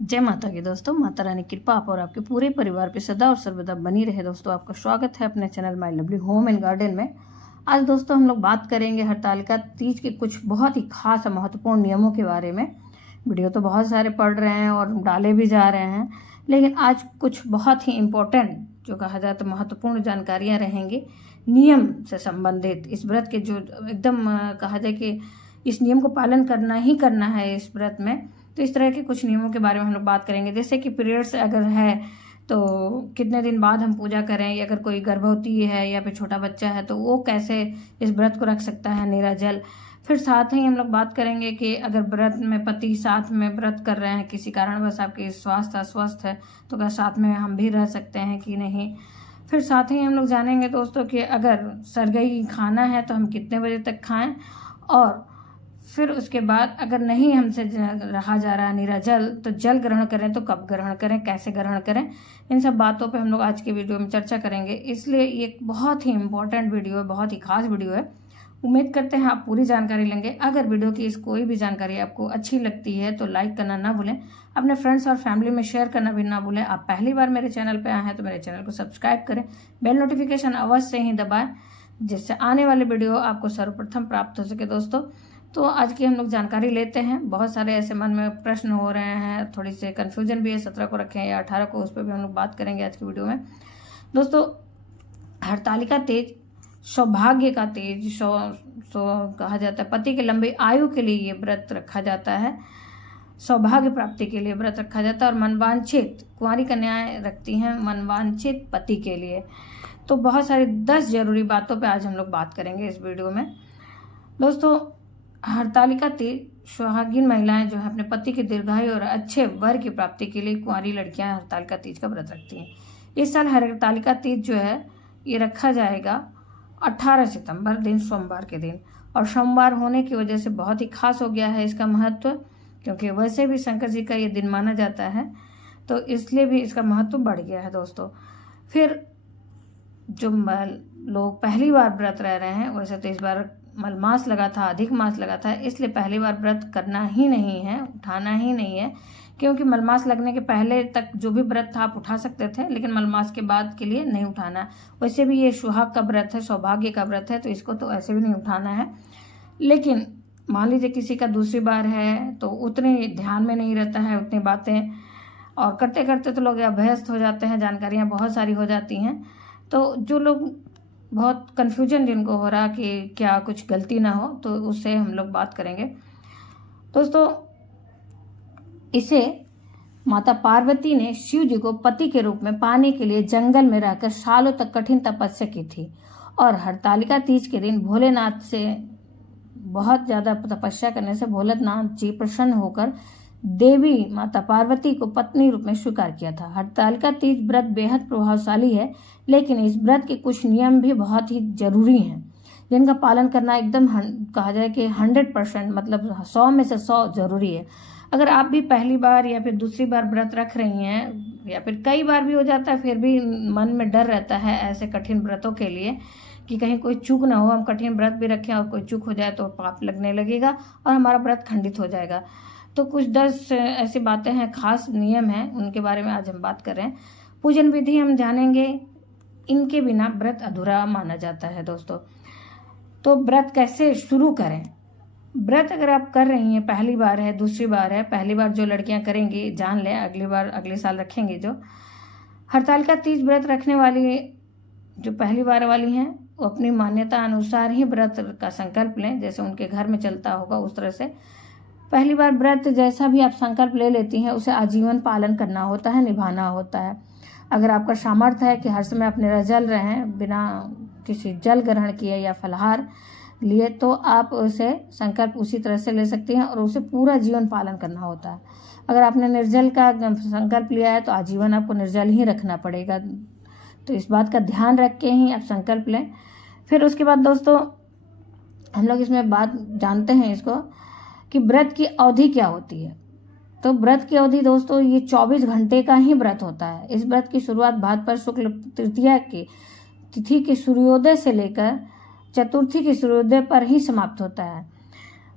जय माता की दोस्तों। माता रानी की कृपा आप और आपके पूरे परिवार पे सदा और सर्वदा बनी रहे। दोस्तों आपका स्वागत है अपने channel my lovely home and garden में। आज दोस्तों हम लोग बात करेंगे हरतालिका तीज के कुछ बहुत ही खास और महत्वपूर्ण नियमों के बारे में। वीडियो तो बहुत सारे पढ़ रहे हैं और डाले भी जा रहे हैं, लेकिन आज कुछ बहुत ही इम्पोर्टेंट जो कहा जाता है महत्वपूर्ण जानकारियाँ रहेंगी नियम से संबंधित। इस व्रत के जो एकदम कहा जाए कि इस नियम को पालन करना ही करना है इस व्रत में, तो इस तरह के कुछ नियमों के बारे में हम लोग बात करेंगे। जैसे कि पीरियड्स अगर है तो कितने दिन बाद हम पूजा करें, या अगर कोई गर्भवती है या फिर छोटा बच्चा है तो वो कैसे इस व्रत को रख सकता है निराजल। फिर साथ ही हम लोग बात करेंगे कि अगर व्रत में पति साथ में व्रत कर रहे हैं, किसी कारणवश आपके स्वास्थ्य अस्वस्थ है तो क्या साथ में हम भी रह सकते हैं कि नहीं। फिर साथ ही हम लोग जानेंगे दोस्तों कि अगर सरगई खाना है तो हम कितने बजे तक खाएं, और फिर उसके बाद अगर नहीं हमसे रहा जा रहा निराजल तो जल ग्रहण करें तो कब ग्रहण करें, कैसे ग्रहण करें। इन सब बातों पे हम लोग आज की वीडियो में चर्चा करेंगे। इसलिए ये एक बहुत ही इम्पोर्टेंट वीडियो है, बहुत ही खास वीडियो है। उम्मीद करते हैं आप पूरी जानकारी लेंगे। अगर वीडियो की कोई भी जानकारी आपको अच्छी लगती है तो लाइक करना ना भूलें, अपने फ्रेंड्स और फैमिली में शेयर करना भी ना भूलें। आप पहली बार मेरे चैनल पर आए हैं तो मेरे चैनल को सब्सक्राइब करें, बेल नोटिफिकेशन अवश्य ही दबाएं, जिससे आने वाले वीडियो आपको सर्वप्रथम प्राप्त हो सके। दोस्तों तो आज की हम लोग जानकारी लेते हैं। बहुत सारे ऐसे मन में प्रश्न हो रहे हैं, थोड़ी सी कन्फ्यूजन भी है, 17 को रखें या 18 को, उस पर भी हम लोग बात करेंगे आज की वीडियो में। दोस्तों हरतालिका तीज सौभाग्य का तीज कहा जाता है। पति के लंबी आयु के लिए ये व्रत रखा जाता है, सौभाग्य प्राप्ति के लिए व्रत रखा जाता है। और मनवांछित कुंवारी कन्याएं रखती हैं मनवांछित पति के लिए। तो बहुत सारी 10 जरूरी बातों पे आज हम लोग बात करेंगे इस वीडियो में। दोस्तों हरतालिका तीज सुहागिन महिलाएं जो है अपने पति के दीर्घायु और अच्छे वर की प्राप्ति के लिए कुंवारी लड़कियां हरतालिका तीज का व्रत रखती हैं। इस साल हरतालिका तीज जो है ये रखा जाएगा 18 सितंबर दिन सोमवार के दिन, और सोमवार होने की वजह से बहुत ही खास हो गया है इसका महत्व, क्योंकि वैसे भी शंकर जी का ये दिन माना जाता है, तो इसलिए भी इसका महत्व बढ़ गया है। दोस्तों फिर जो लोग पहली बार व्रत रह रहे हैं, वैसे तो इस बार मलमास लगा था, अधिक मास लगा था, इसलिए पहली बार व्रत करना ही नहीं है, उठाना ही नहीं है। क्योंकि मलमास लगने के पहले तक जो भी व्रत था आप उठा सकते थे, लेकिन मलमास के बाद के लिए नहीं उठाना। वैसे भी ये सुहाग का व्रत है, सौभाग्य का व्रत है, तो इसको तो ऐसे भी नहीं उठाना है। लेकिन मान लीजिए किसी का दूसरी बार है तो उतने ध्यान में नहीं रहता है उतनी बातें, और करते करते तो लोग अभ्यस्त हो जाते हैं, जानकारियाँ बहुत सारी हो जाती हैं। तो जो लोग बहुत कन्फ्यूजन जिनको हो रहा कि क्या कुछ गलती ना हो, तो उससे हम लोग बात करेंगे। दोस्तों इसे माता पार्वती ने शिव जी को पति के रूप में पाने के लिए जंगल में रहकर सालों तक कठिन तपस्या की थी, और हरतालिका तीज के दिन भोलेनाथ से बहुत ज़्यादा तपस्या करने से भोलेनाथ जी प्रसन्न होकर देवी माता पार्वती को पत्नी रूप में स्वीकार किया था। हरतालिका तीज व्रत बेहद प्रभावशाली है, लेकिन इस व्रत के कुछ नियम भी बहुत ही जरूरी हैं, जिनका पालन करना एकदम कहा जाए कि 100% मतलब 100 में से 100 जरूरी है। अगर आप भी पहली बार या फिर दूसरी बार व्रत रख रही हैं, या फिर कई बार भी हो जाता है, फिर भी मन में डर रहता है ऐसे कठिन व्रतों के लिए कि कहीं कोई चूक ना हो, हम कठिन व्रत भी रखें और कोई चूक हो जाए तो पाप लगने लगेगा और हमारा व्रत खंडित हो जाएगा। तो कुछ 10 ऐसी बातें हैं, खास नियम हैं, उनके बारे में आज हम बात कर रहे हैं। पूजन विधि हम जानेंगे, इनके बिना व्रत अधूरा माना जाता है। दोस्तों तो व्रत कैसे शुरू करें। व्रत अगर आप कर रही हैं, पहली बार है, दूसरी बार है, पहली बार जो लड़कियां करेंगी जान लें, अगली बार अगले साल रखेंगे जो हरतालिका तीज व्रत रखने वाली जो पहली बार वाली हैं, वो अपनी मान्यता अनुसार ही व्रत का संकल्प लें, जैसे उनके घर में चलता होगा उस तरह से। पहली बार व्रत जैसा भी आप संकल्प ले लेती हैं उसे आजीवन पालन करना होता है, निभाना होता है। अगर आपका सामर्थ्य है कि हर समय आप निराजल रहें बिना किसी जल ग्रहण किए या फलाहार लिए, तो आप उसे संकल्प उसी तरह से ले सकती हैं और उसे पूरा जीवन पालन करना होता है। अगर आपने निर्जल का संकल्प लिया है तो आजीवन आपको निर्जल ही रखना पड़ेगा, तो इस बात का ध्यान रख के ही आप संकल्प लें। फिर उसके बाद दोस्तों हम लोग इसमें बात जानते हैं इसको कि व्रत की अवधि क्या होती है। तो व्रत की अवधि दोस्तों ये 24 घंटे का ही व्रत होता है। इस व्रत की शुरुआत भाद्रपद शुक्ल तृतीया की तिथि के सूर्योदय से लेकर चतुर्थी के सूर्योदय पर ही समाप्त होता है।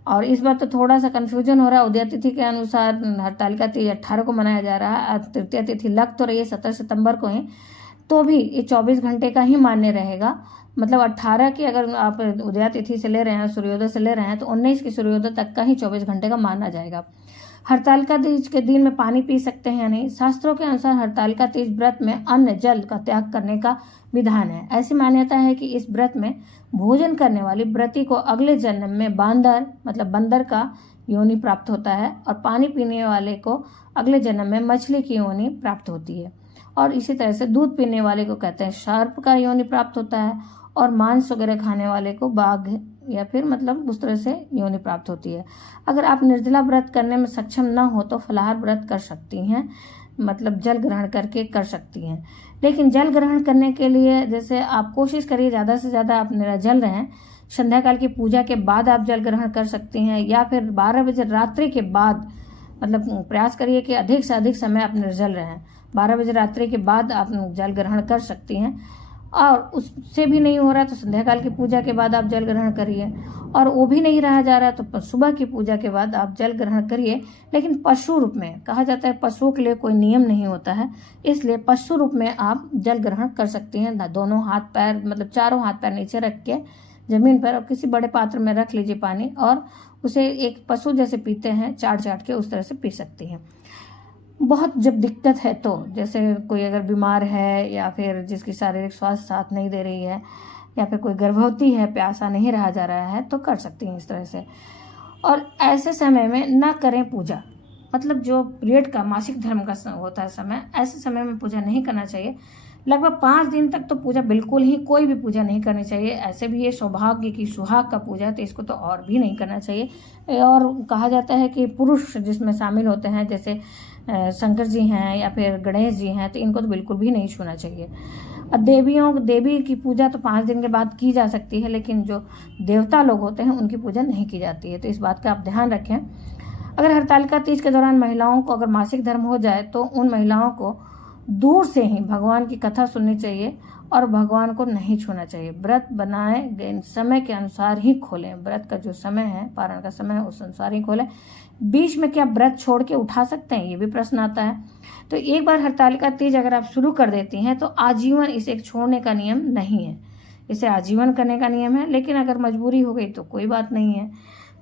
और इस बार तो थोड़ा सा कन्फ्यूजन हो रहा है। उदय तिथि के अनुसार हरतालिका तीज 18 को मनाया जा रहा है, तृतीय तिथि लग तो रही है 17 सितंबर को ही, तो भी ये 24 घंटे का ही मान्य रहेगा। मतलब 18 की अगर आप उदय तिथि से ले रहे हैं, सूर्योदय से ले रहे हैं, तो 19 की सूर्योदय तक का ही 24 घंटे का माना जाएगा। हरतालिका तीज के दिन में पानी पी सकते हैं या नहीं? शास्त्रों के अनुसार हरतालिका तीज व्रत में अन्न जल का त्याग करने का विधान है। ऐसी मान्यता है कि इस व्रत में भोजन करने वाली व्रती को अगले जन्म में बांदर मतलब बंदर का योनि प्राप्त होता है, और पानी पीने वाले को अगले जन्म में मछली की योनि प्राप्त होती है। और इसी तरह से दूध पीने वाले को कहते हैं सर्प का योनि प्राप्त होता है, और मांस वगैरह खाने वाले को बाघ या फिर मतलब उस तरह से योनि प्राप्त होती है। अगर आप निर्जला व्रत करने में सक्षम न हो तो फलाहार व्रत कर सकती हैं, मतलब जल ग्रहण करके कर सकती हैं। लेकिन जल ग्रहण करने के लिए जैसे आप कोशिश करिए ज़्यादा से ज़्यादा आप निर्जल रहें। संध्या काल की पूजा के बाद आप जल ग्रहण कर सकती हैं, या फिर 12 बजे रात्रि के बाद, मतलब प्रयास करिए कि अधिक से अधिक समय आप निर्जल रहें। 12 बजे रात्रि के बाद आप जल ग्रहण कर सकती हैं, और उससे भी नहीं हो रहा तो संध्या काल की पूजा के बाद आप जल ग्रहण करिए, और वो भी नहीं रहा जा रहा तो सुबह की पूजा के बाद आप जल ग्रहण करिए। लेकिन पशु रूप में, कहा जाता है पशुओं के लिए कोई नियम नहीं होता है, इसलिए पशु रूप में आप जल ग्रहण कर सकती हैं। दोनों हाथ पैर मतलब चारों हाथ पैर नीचे रख के जमीन पर और किसी बड़े पात्र में रख लीजिए पानी, और उसे एक पशु जैसे पीते हैं चाट चाट के, उस तरह से पी सकती हैं। बहुत जब दिक्कत है तो, जैसे कोई अगर बीमार है, या फिर जिसकी शारीरिक स्वास्थ्य साथ नहीं दे रही है, या फिर कोई गर्भवती है, प्यासा नहीं रहा जा रहा है, तो कर सकती हैं इस तरह से। और ऐसे समय में ना करें पूजा, मतलब जो पीरियड का मासिक धर्म का होता है समय, ऐसे समय में पूजा नहीं करना चाहिए। लगभग 5 दिन तक तो पूजा बिल्कुल ही कोई भी पूजा नहीं करनी चाहिए। ऐसे भी ये सौभाग्य की सुहाग का पूजा है, तो इसको तो और भी नहीं करना चाहिए। और कहा जाता है कि पुरुष जिसमें शामिल होते हैं, जैसे शंकर जी हैं या फिर गणेश जी हैं, तो इनको तो बिल्कुल भी नहीं छूना चाहिए। और देवी की पूजा तो 5 दिन के बाद की जा सकती है, लेकिन जो देवता लोग होते हैं उनकी पूजा नहीं की जाती है, तो इस बात का आप ध्यान रखें। अगर हरतालिका तीज के दौरान महिलाओं को अगर मासिक धर्म हो जाए तो उन महिलाओं को दूर से ही भगवान की कथा सुननी चाहिए, और भगवान को नहीं छूना चाहिए। व्रत बनाए गए समय के अनुसार ही खोलें। व्रत का जो समय है, पारण का समय है, उस अनुसार ही खोलें। बीच में क्या व्रत छोड़ के उठा सकते हैं, ये भी प्रश्न आता है। तो एक बार हरतालिका तीज अगर आप शुरू कर देती हैं तो आजीवन इसे छोड़ने का नियम नहीं है, इसे आजीवन करने का नियम है। लेकिन अगर मजबूरी हो गई तो कोई बात नहीं है,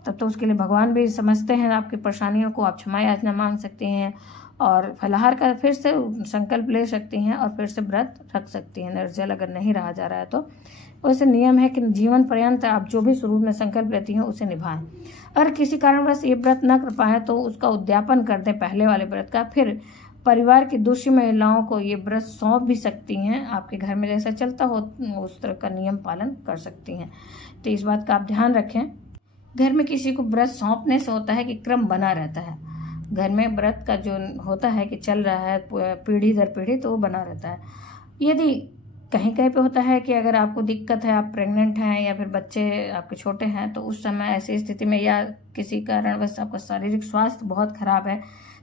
तब तो उसके लिए भगवान भी समझते हैं आपकी परेशानियों को। आप क्षमा याचना मांग सकती हैं, और फलाहार का फिर से संकल्प ले सकती हैं, और फिर से व्रत रख सकती हैं निर्जल अगर नहीं रहा जा रहा है तो। वैसे नियम है कि जीवन पर्यंत आप जो भी शुरू में संकल्प लेती हैं उसे निभाएं। अगर किसी कारणवश ये व्रत न कर पाए तो उसका उद्यापन कर दें पहले वाले व्रत का। फिर परिवार की दूसरी महिलाओं को ये व्रत सौंप भी सकती हैं। आपके घर में जैसा चलता हो उस तरह का नियम पालन कर सकती हैं, तो इस बात का आप ध्यान रखें। घर में किसी को व्रत सौंपने से होता है कि क्रम बना रहता है। घर में व्रत का जो होता है कि चल रहा है पीढ़ी दर पीढ़ी, तो वो बना रहता है। यदि कहीं कहीं पे होता है कि अगर आपको दिक्कत है, आप प्रेग्नेंट हैं या फिर बच्चे आपके छोटे हैं, तो उस समय ऐसी स्थिति में, या किसी कारणवश आपका शारीरिक स्वास्थ्य बहुत खराब है,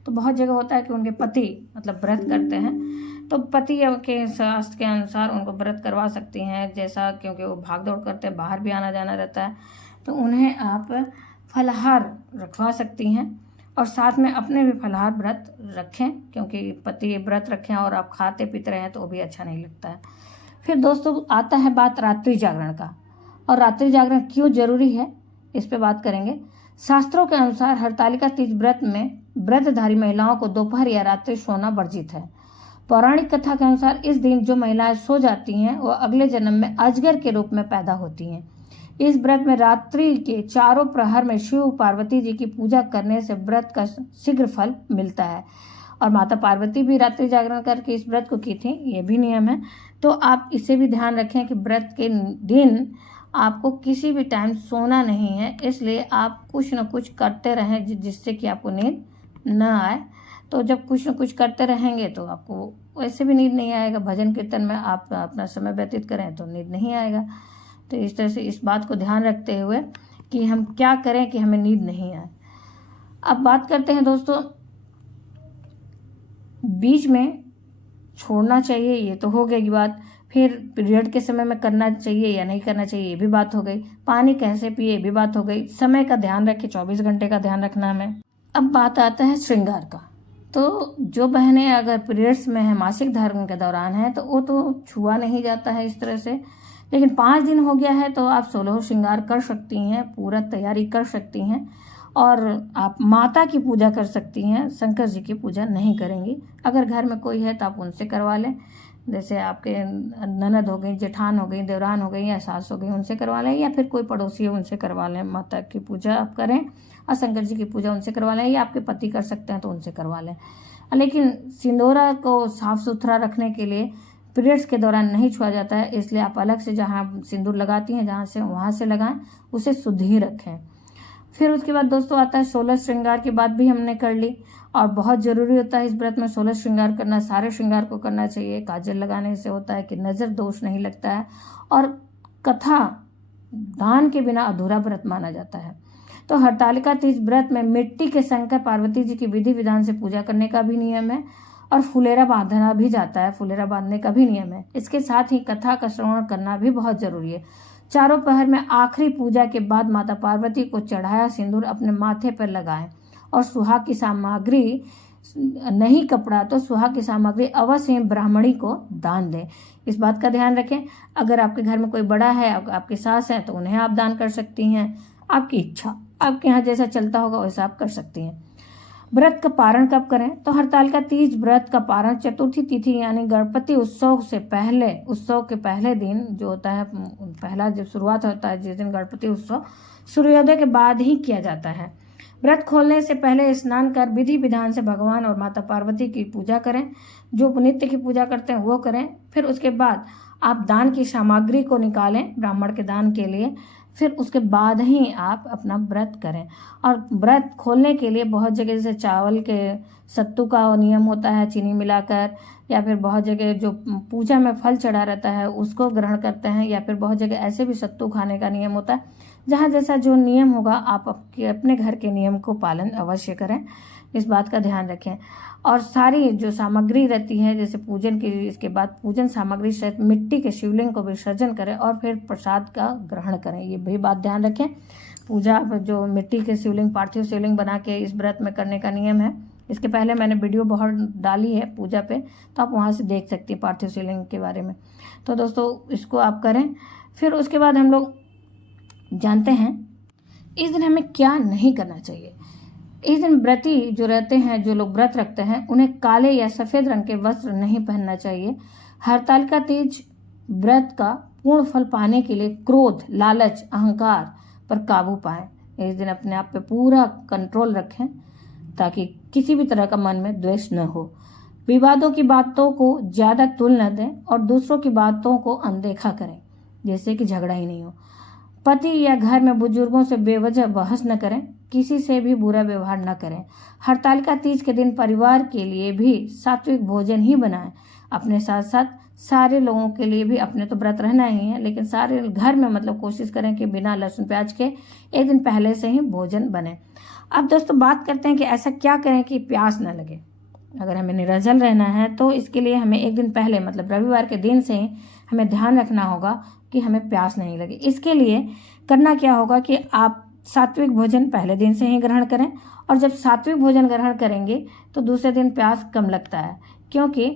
तो बहुत जगह होता है कि उनके पति मतलब व्रत करते हैं, तो पति के स्वास्थ्य के अनुसार उनको व्रत करवा सकती हैं। जैसा क्योंकि वो भाग दौड़ करते हैं, बाहर भी आना जाना रहता है, तो उन्हें आप फलाहार रखवा सकती हैं, और साथ में अपने भी फलाहार व्रत रखें, क्योंकि पति व्रत रखें और आप खाते पीते रहें तो वो भी अच्छा नहीं लगता है। फिर दोस्तों आता है बात रात्रि जागरण का, और रात्रि जागरण क्यों जरूरी है इस पे बात करेंगे। शास्त्रों के अनुसार हरतालिका तीज व्रत में व्रतधारी महिलाओं को दोपहर या रात्रि सोना वर्जित है। पौराणिक कथा के अनुसार इस दिन जो महिलाएं सो जाती हैं वो अगले जन्म में अजगर के रूप में पैदा होती हैं। इस व्रत में रात्रि के चारों प्रहर में शिव पार्वती जी की पूजा करने से व्रत का शीघ्र फल मिलता है, और माता पार्वती भी रात्रि जागरण करके इस व्रत को की थी, ये भी नियम है। तो आप इसे भी ध्यान रखें कि व्रत के दिन आपको किसी भी टाइम सोना नहीं है, इसलिए आप कुछ न कुछ करते रहें जिससे कि आपको नींद न आए। तो जब कुछ न कुछ करते रहेंगे तो आपको वैसे भी नींद नहीं आएगा। भजन कीर्तन में आप अपना समय व्यतीत करें तो नींद नहीं आएगा। तो इस तरह से इस बात को ध्यान रखते हुए कि हम क्या करें कि हमें नींद नहीं आए। अब बात करते हैं दोस्तों, बीच में छोड़ना चाहिए, ये तो हो गई बात। फिर पीरियड के समय में करना चाहिए या नहीं करना चाहिए ये भी बात हो गई। पानी कैसे पिए ये भी बात हो गई। समय का ध्यान रखें, 24 घंटे का ध्यान रखना हमें। अब बात आता है श्रृंगार का। तो जो बहनें अगर पीरियड्स में है, मासिक धर्म के दौरान है, तो वो तो छुआ नहीं जाता है इस तरह से। लेकिन 5 दिन हो गया है तो आप 16 श्रृंगार कर सकती हैं, पूरा तैयारी कर सकती हैं और आप माता की पूजा कर सकती हैं। शंकर जी की पूजा नहीं करेंगी। अगर घर में कोई है तो आप उनसे करवा लें, जैसे आपके ननद हो गई, जेठान हो गई, देवरान हो गई या सास हो गई, उनसे करवा लें, या फिर कोई पड़ोसी है उनसे करवा लें। माता की पूजा आप करें और शंकर जी की पूजा उनसे करवा लें, या आपके पति कर सकते हैं तो उनसे करवा लें। लेकिन सिंदूरा को साफ सुथरा रखने के लिए पीरियड्स के दौरान नहीं छुआ जाता है, इसलिए आप अलग से जहाँ सिंदूर लगाती हैं जहाँ से वहाँ से लगाएं, उसे शुद्ध ही रखें। फिर उसके बाद दोस्तों आता है 16 श्रृंगार की बात भी हमने कर ली, और बहुत ज़रूरी होता है इस व्रत में 16 श्रृंगार करना। सारे श्रृंगार को करना चाहिए। काजल लगाने से होता है कि नज़र दोष नहीं लगता है, और कथा दान के बिना अधूरा व्रत माना जाता है। तो हरतालिका तीज व्रत में मिट्टी के शंकर पार्वती जी की विधि विधान से पूजा करने का भी नियम है, और फुलेरा बांधना भी जाता है, फुलेरा बांधने का भी नियम है। इसके साथ ही कथा का श्रवण करना भी बहुत जरूरी है। चारों पहर में आखिरी पूजा के बाद माता पार्वती को चढ़ाया सिंदूर अपने माथे पर लगाएं, और सुहाग की सामग्री नहीं कपड़ा तो सुहाग की सामग्री अवश्य ही ब्राह्मणी को दान दें। इस बात का ध्यान रखें। अगर आपके घर में कोई बड़ा है, आपकी सास है, तो उन्हें आप दान कर सकती हैं। आपकी इच्छा, आपके यहाँ जैसा चलता होगा वैसा आप कर सकती हैं। व्रत का पारण कब करें? तो हरतालिका तीज व्रत का पारण चतुर्थी तिथि यानी गणपति उत्सव से पहले, उत्सव के पहले दिन जो होता है, पहला जब शुरुआत होता है जिस दिन गणपति उत्सव, सूर्योदय के बाद ही किया जाता है। व्रत खोलने से पहले स्नान कर विधि विधान से भगवान और माता पार्वती की पूजा करें। जो नित्य की पूजा करते हैं वो करें। फिर उसके बाद आप दान की सामग्री को निकालें ब्राह्मण के दान के लिए। फिर उसके बाद ही आप अपना व्रत करें। और व्रत खोलने के लिए बहुत जगह जैसे चावल के सत्तू का नियम होता है चीनी मिलाकर, या फिर बहुत जगह जो पूजा में फल चढ़ा रहता है उसको ग्रहण करते हैं, या फिर बहुत जगह ऐसे भी सत्तू खाने का नियम होता है। जहाँ जैसा जो नियम होगा आप अपने घर के नियम को पालन अवश्य करें। इस बात का ध्यान रखें। और सारी जो सामग्री रहती है, जैसे पूजन की, इसके बाद पूजन सामग्री सहित मिट्टी के शिवलिंग को विसर्जन करें और फिर प्रसाद का ग्रहण करें। ये भी बात ध्यान रखें। पूजा जो मिट्टी के शिवलिंग, पार्थिव शिवलिंग बना के इस व्रत में करने का नियम है। इसके पहले मैंने वीडियो बहुत डाली है पूजा पे, तो आप वहाँ से देख सकती हैं पार्थिव शिवलिंग के बारे में। तो दोस्तों इसको आप करें। फिर उसके बाद हम लोग जानते हैं इस दिन हमें क्या नहीं करना चाहिए। इस दिन व्रती जो रहते हैं, जो लोग व्रत रखते हैं, उन्हें काले या सफ़ेद रंग के वस्त्र नहीं पहनना चाहिए। हरतालिका तीज व्रत का पूर्ण फल पाने के लिए क्रोध, लालच, अहंकार पर काबू पाएं। इस दिन अपने आप पे पूरा कंट्रोल रखें ताकि किसी भी तरह का मन में द्वेष न हो। विवादों की बातों को ज़्यादा तुल न दें और दूसरों की बातों को अनदेखा करें, जैसे कि झगड़ा ही नहीं हो। पति या घर में बुजुर्गों से बेवजह बहस न करें, किसी से भी बुरा व्यवहार न करें। हरतालिका तीज के दिन परिवार के लिए भी सात्विक भोजन ही बनाएं। अपने साथ साथ सारे लोगों के लिए भी, अपने तो व्रत रहना ही है, लेकिन सारे घर में मतलब कोशिश करें कि बिना लहसुन प्याज के एक दिन पहले से ही भोजन बने। अब दोस्तों बात करते हैं कि ऐसा क्या करें कि प्यास न लगे। अगर हमें निराजल रहना है तो इसके लिए हमें एक दिन पहले, मतलब रविवार के दिन से ही हमें ध्यान रखना होगा कि हमें प्यास नहीं लगे। इसके लिए करना क्या होगा कि आप सात्विक भोजन पहले दिन से ही ग्रहण करें, और जब सात्विक भोजन ग्रहण करेंगे तो दूसरे दिन प्यास कम लगता है, क्योंकि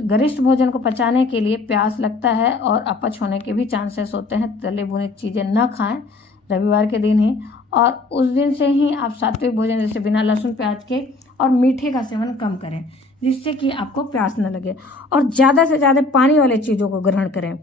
गरिष्ठ भोजन को पचाने के लिए प्यास लगता है और अपच होने के भी चांसेस होते हैं। तले भुने चीज़ें न खाएं रविवार के दिन ही, और उस दिन से ही आप सात्विक भोजन जैसे बिना लहसुन प्याज के और मीठे का सेवन कम करें, जिससे कि आपको प्यास न लगे। और ज़्यादा से ज़्यादा पानी वाले चीज़ों को ग्रहण करें,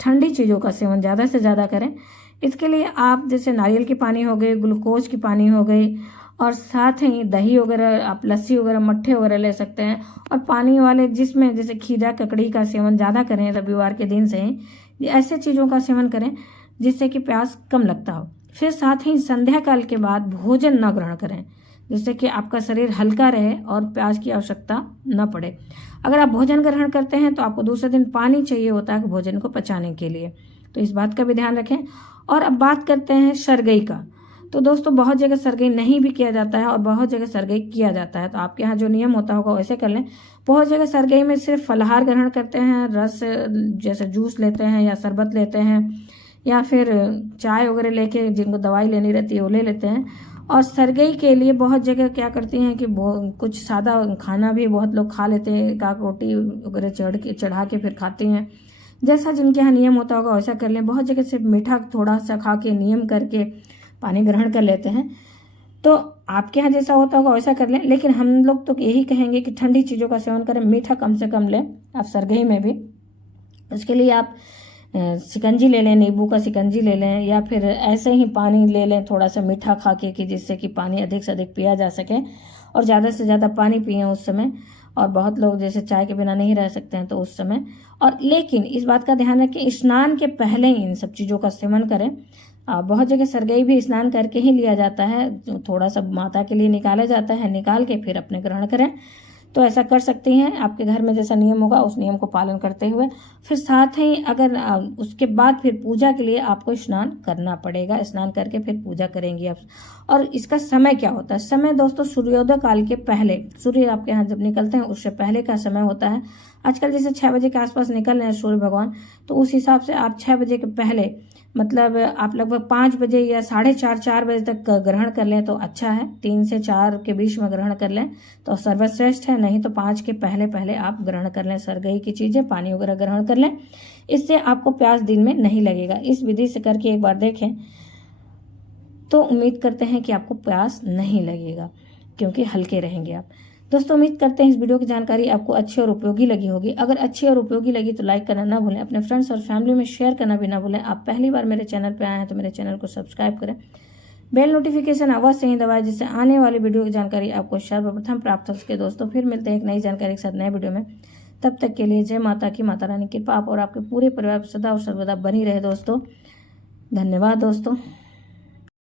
ठंडी चीज़ों का सेवन ज़्यादा से ज़्यादा करें। इसके लिए आप जैसे नारियल की पानी हो गई, ग्लूकोज की पानी हो गई, और साथ ही दही वगैरह, आप लस्सी वगैरह, मट्ठे वगैरह ले सकते हैं। और पानी वाले जिसमें जैसे खीरा, ककड़ी का सेवन ज़्यादा करें रविवार के दिन से ही। ऐसे चीज़ों का सेवन करें जिससे कि प्यास कम लगता हो। फिर साथ ही संध्या काल के बाद भोजन न ग्रहण करें, जिससे कि आपका शरीर हल्का रहे और प्यास की आवश्यकता न पड़े। अगर आप भोजन ग्रहण करते हैं तो आपको दूसरे दिन पानी चाहिए होता है भोजन को पचाने के लिए, तो इस बात का भी ध्यान रखें। और अब बात करते हैं सरगई का। तो दोस्तों बहुत जगह सरगई नहीं भी किया जाता है और बहुत जगह सरगई किया जाता है, तो आपके यहाँ जो नियम होता होगा वैसे कर लें। बहुत जगह सरगई में सिर्फ फलाहार ग्रहण करते हैं, रस जैसे जूस लेते हैं या शरबत लेते हैं या फिर चाय वगैरह लेके जिनको दवाई लेनी रहती है वो ले लेते हैं। और सरगई के लिए बहुत जगह क्या करती हैं कि कुछ सादा खाना भी बहुत लोग खा लेते हैं, एक आध रोटी वगैरह चढ़ा के फिर खाते हैं। जैसा जिनके यहाँ नियम होता होगा वैसा कर लें। बहुत जगह सिर्फ मीठा थोड़ा सा खा के नियम करके पानी ग्रहण कर लेते हैं, तो आपके यहाँ जैसा होता होगा वैसा कर लें। लेकिन हम लोग तो यही कहेंगे कि ठंडी चीज़ों का सेवन करें, मीठा कम से कम लें आप सरगई में भी। उसके लिए आप शिकंजी ले लें, नींबू का शिकंजी ले लें या फिर ऐसे ही पानी ले लें थोड़ा सा मीठा खा के, कि जिससे कि पानी अधिक से अधिक पिया जा सके और ज़्यादा से ज़्यादा पानी पिएं उस समय। और बहुत लोग जैसे चाय के बिना नहीं रह सकते हैं तो उस समय। और लेकिन इस बात का ध्यान रखें, स्नान के पहले ही इन सब चीज़ों का सेवन करें। बहुत जगह सरगई भी स्नान करके ही लिया जाता है, थोड़ा सा माता के लिए निकाला जाता है, निकाल के फिर अपने ग्रहण करें। तो ऐसा कर सकती हैं, आपके घर में जैसा नियम होगा उस नियम को पालन करते हुए। फिर साथ ही अगर उसके बाद फिर पूजा के लिए आपको स्नान करना पड़ेगा, स्नान करके फिर पूजा करेंगी आप। और इसका समय क्या होता है? समय दोस्तों सूर्योदय काल के पहले, सूर्य आपके यहाँ जब निकलते हैं उससे पहले का समय होता है। आजकल जैसे 6 बजे के आसपास निकल रहे हैं सूर्य भगवान, तो उस हिसाब से आप 6 बजे के पहले, मतलब आप लगभग 5 बजे या 4:30 बजे तक ग्रहण कर लें तो अच्छा है। 3 से 4 के बीच में ग्रहण कर लें तो सर्वश्रेष्ठ है, नहीं तो 5 के पहले पहले आप ग्रहण कर लें सरगई की चीज़ें, पानी वगैरह ग्रहण कर लें। इससे आपको प्यास दिन में नहीं लगेगा। इस विधि से करके एक बार देखें तो उम्मीद करते हैं कि आपको प्यास नहीं लगेगा, क्योंकि हल्के रहेंगे आप। दोस्तों उम्मीद करते हैं इस वीडियो की जानकारी आपको अच्छी और उपयोगी लगी होगी। अगर अच्छी और उपयोगी लगी तो लाइक करना ना भूलें, अपने फ्रेंड्स और फैमिली में शेयर करना भी ना भूलें। आप पहली बार मेरे चैनल पर आए हैं तो मेरे चैनल को सब्सक्राइब करें, बेल नोटिफिकेशन अवश्य ही दबाएं, जिससे आने वाली वीडियो की जानकारी आपको सर्वप्रथम प्राप्त हो सके। दोस्तों फिर मिलते हैं एक नई जानकारी के साथ नए वीडियो में। तब तक के लिए जय माता की, माता रानी की कृपा आप और आपके पूरे परिवार सदा और सर्वदा बनी रहे दोस्तों। धन्यवाद दोस्तों।